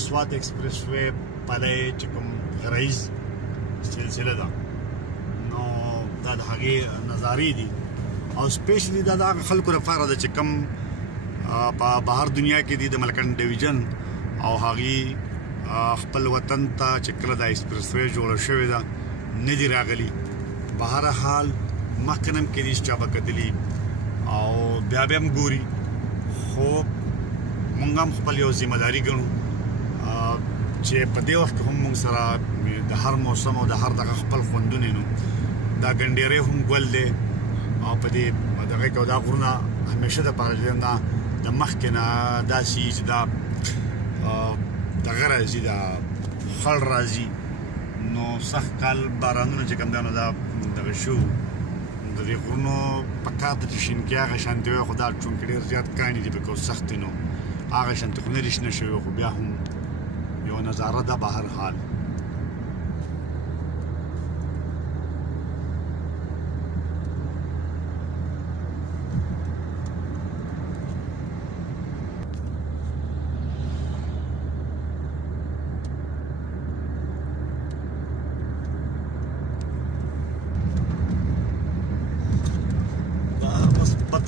سوات ایکسپریس وے پلی چې کوم غرایز سلسله ده نو دا د هغې نظارې دي او سپیشلی دا د هغه خلکو لپاره ده چې کوم په بهر دنیا کې دي د ملکن ډیویژن او هغې خپل وطن ته چې کله دا ایکسپریس وے جوړه شوې ده نه دي راغلي په هر حال مخکې نه هم کېدای شي چا به کتلي او بیا هم ګوري خو مونږ هم خپل یو ذمهداري ګڼو چې په دې وخت کې هم مونږ سره د هر موسم او د هر دغه خپل خوندونه نو دا ګنډېری هم ګل دی او په دې دغه کې دا غرونه همیشه دپاره چې د مخکې نه داسې چې دا دغه راځي دا خړ راځي نو سخت کال بارانونه چې کوم دی نو دا دغه شو د دې غرونو په کار د چې شینکۍ هغه شانتې وی خو دا چونکې ډېر زیات کاڼي دي بکوز سختې نو هغه شانتې خو نه دي شنه شوي خو بیا هم یو نظاره ده به هر حال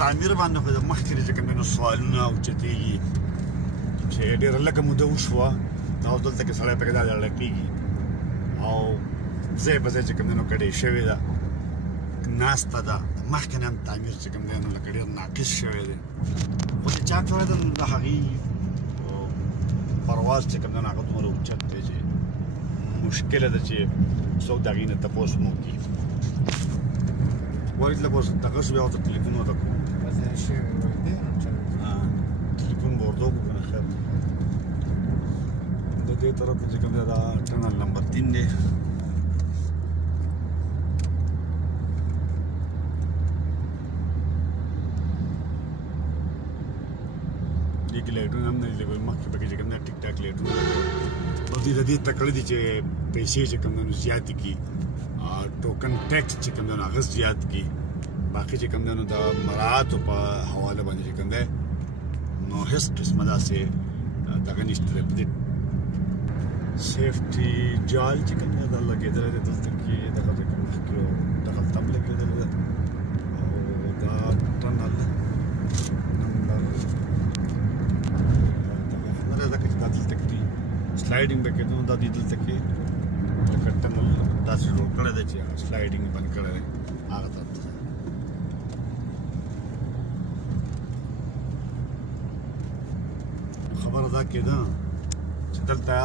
تعمیر باندې خو د مخکې چې کوم نو سوالونه اوچتېږي چې ډېره لږه موده وشوه او دلته کې سړی پکې دا ډډه کېږي او ځای په ځای چې کوم نو کډې شوې ده ناسته ده مخکې نه هم تعمیر چې کوم دی نو لکه ډېر ناقص شوی دی خو چې چا کړی ده نو د هغې پرواز چې کوم دی نو هغه دومره اوچت دی چې مشکله ده چې څوک د هغې نه تپوس مو وکړي ولې لږ اوس دغه شو بیا ورته تلیفون ورته کوو تلیفون به ورته وکړو که نه خیر د دې طرف نه چې کوم دی دا ټنل نمبر 3 دی دې کې لایټونه هم نه دي لږ مخکې پکې چې کوم دی ټیک ټاک لایټونه بس دې د دې تکړه دي چې پیسې چې کوم دی نو زیاتې کړي ټوکن ټیکس چې کوم دی نو هغه زیات کړي باقي چې کوم دی نو د مراعاتو په حواله باندې چې کوم دی نو هیڅ قسمه داسې دغه نشته دی په دې سیفټي جال چې کوم دی دا لګېدلی دی دلته کې دغه چې کوم مخکې دغلته هم لګېدلی دی او دا ټنل نمبر نه دی ځکه چې دا دلته کې سلایډینګ به کېدو نو دا دې دلته کې لکه ټنل داسې جوړ کړی دی چې سلایډینګ بند کړی دی هغه طرف ته خبره دا کېده چې دلته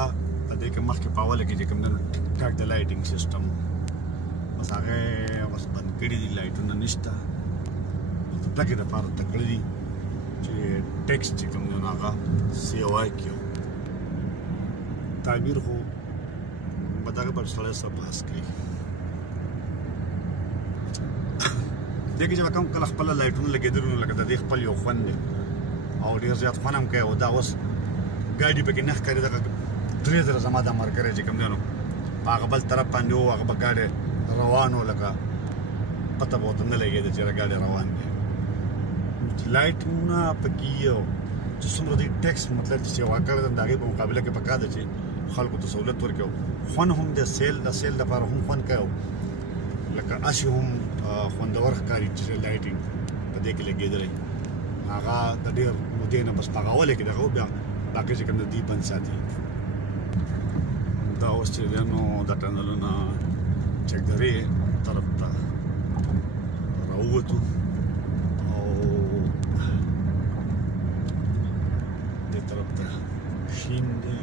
په دې کې مخکې په اوله کې چې کوم دی ټیک ټاک د لایټینګ سیسټم بس هغه اوس بند کړي دي لایټونه نشته دلته پلکې دپاره تکړه دي چې ټیکس چې کوم دی نو هغه سیوا کړي تعمیر خو په دغه پر سړی سره بحث کوي دې کې چې به کوم کله خپله لایټونه لګېدلي نو لکه د دې خپل یو خوند دی او ډېر زیات خوند هم کوي او دا اوس ګاډي پکې نه ښکاري دغه درې زره زما دا مرکری چې کوم دی نو په هغه بل طرف باندې و هغه به ګاډی روان و لکه پته به ورته نه لګېده چې ګاډی روان دی لایټونه پکې یو چې څومره دې ټیکس مطلب چې سیوا کړی ده د هغې په مقابله کې پکار ده چې خلکو ته سهولت ورکړو خوند هم د سیل لپاره هم خوند کوي لکه هسې هم خوندور ښکاري چې لایټینګ په دې کې لګېدلی هغه د ډېر مودې نه بس په هغه اوله کې دغه بیا باقي چې کوم د دې بند ساتي دا اوس چې دی نو د ټنلونه چکدرې طرف ته راووتو او دې طرف ته شین دی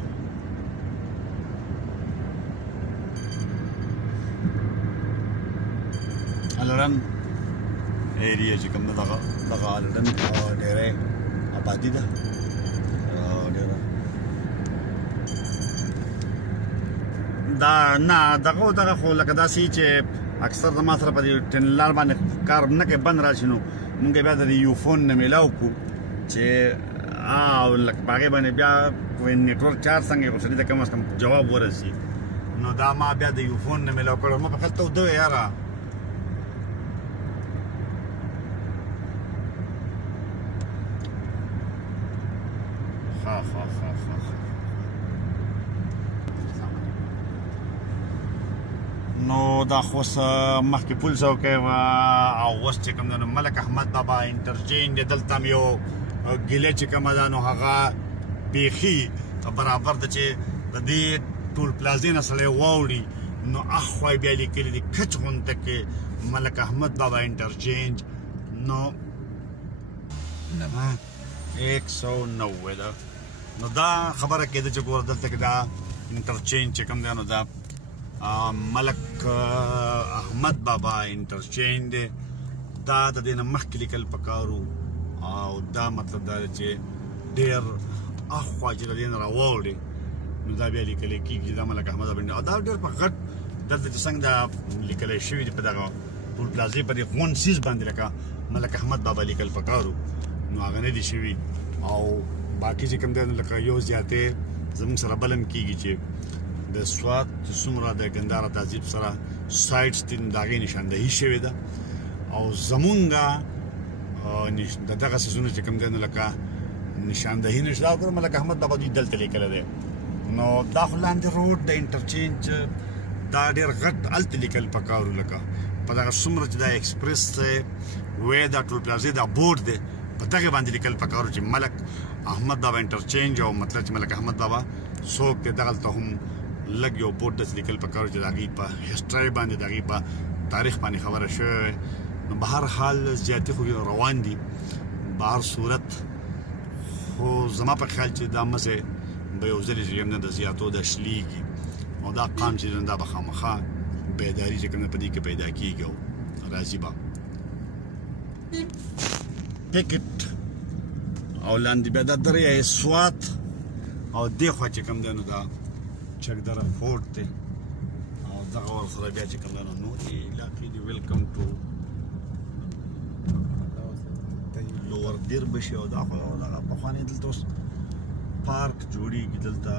الرن ایریا چې کوم دغه الرن ډېره آبادي ده ډېره دا نه دغه خو لکه داسې چې اکثر زما سره په دې ټنلار باندې کار نه کوي بند راشي نو مونږ بیا د یو فون نه میلاو کړو چې لکه په هغې باندې بیا نیټورک چارج څنګه خو سړي ته کم از کم جواب ورسي نو دا ما بیا د یو فون نه میلاو کړو ما په خلته وده یاره نو دا خو مخکې پل څوکۍ وه او اوس چې کوم دی نو ملک احمد بابا انټرچینج دلته هم یو ګیله چې کومه ده نو هغه بیخي برابر ده چې د دې ټول پلازې نه سړی واوړي نو اخوا یې بیا لیکلي دي کچ غونډه کې ملک احمد بابا انټرچینج نو 190 ده نو دا خبره کېده چې ګوره دلته کې دا انټرچینج چې کوم دی نو دا ملک احمد بابا انټرچینج دی دا د دې نه مخکې لیکل پکارو او دا مطلب دا دی چې ډېر اخوا چې د دې نه راواوړي نو دا بیا لیکلی کېږي دا ملک احمد بابا او دا ډېر په غټ دلته چې څنګه دا لیکلی شوي دي په دغه ټول پلازې په دې غون سیز باندې لکه ملک احمد بابا لیکل پکارو نو هغه نه دي شوي او باقي چې کوم دی نو لکه یو زیاتې زموږ سره بل هم کېږي چې د سوات څومره د ګنداره تهذیب سره سایټس دي د هغې نشاندهي شوې ده او زمونږ د دغه څیزونه چې کوم دی نو لکه نشاندهي نشته او که ملک احمد بابا دوی دلته لیکلی دی نو دا خو لاندې روډ د انټرچینج دا ډېر غټ هلته لیکل پکارو لکه په دغه څومره چې دا ایکسپریس وی دا ټول پلازې دا بورډ دی په دغې باندې لیکل پکارو چې ملک احمد بابا انټرچینج او مطلب چې ملک احمد بابا څوک دی دغلته هم لږ یو بورډ داسې لیکل پکارو چې د هغې په هسټرۍ باندې د هغې په تاریخ باندې خبره شوې نو به هر حال زیاتې خو روان دي به هر صورت خو زما په خیال چې دا مسې به یو ځلې چې یم نه د زیاتو د شلیږي او دا قام چې دا به خامخا بیداري چې کوم په دې کې پیدا کېږي او راځي به پکټ او لاندې بیا دا درې سوات او دې خوا چې کوم دی نو دا چکدره فورټ دی او دغه ورسره بیا چې کوم دی نو نورې علاقې دي ویلکم ټو لوور دیربشي او دا خو دغه پخواني دلته اوس پارک جوړېږي دلته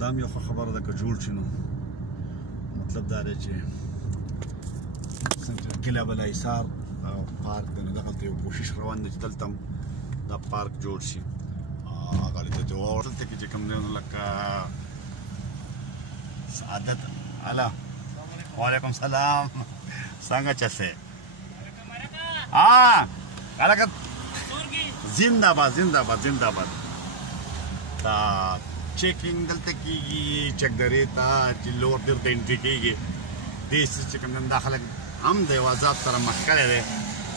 دا هم یو ښه خبره ده که جوړ شي نو مطلب دا دی چې څنګه کله بله ایسار او پارک دی نو دغلته یو کوشش روان دی چې دلته هم دا پارک جوړ شي هغه دلته دلته کې چې کوم دی نو لکه سعادت هلا وعلیکم سلام څنګه چسې کلکت زنده باد زنده باد زنده باد دا چیکنګ دلته کېږي چکدرې ته چې لور دیر ته انټري کېږي دې چې کوم دا خلک هم د یو عذاب سره مخ کړی دی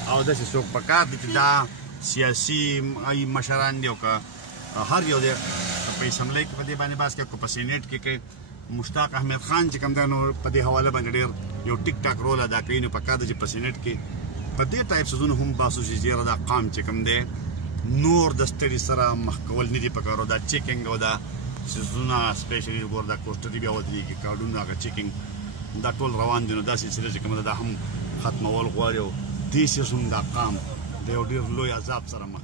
او داسې څوک پکار دي چې دا سیاسي مشران دي او که هر یو دی په اسمبلۍ کې په دې باندې بحث کوي که په سینیټ کې کوي مشتاق احمد خان چې کوم دی نو په دې حواله باندې ډېر یو ټیک ټاک رول ادا کوي نو پکار ده چې په سینیټ کې په دې ټایپ څیزونه هم باسو چې زیره دا قام چې کوم دی نور د ستړي سره مخ کول نه دي پکار او دا چیکنګ او دا څیزونه سپیشلي ګور دا کوسټري بیا ودرېږي کارډونه هغه چیکنګ دا ټول روان دي نو دا سلسله چې کومه ده دا هم ختمول غواړي او دې څیز هم دا قام د یو ډېر لوی عذاب سره مخ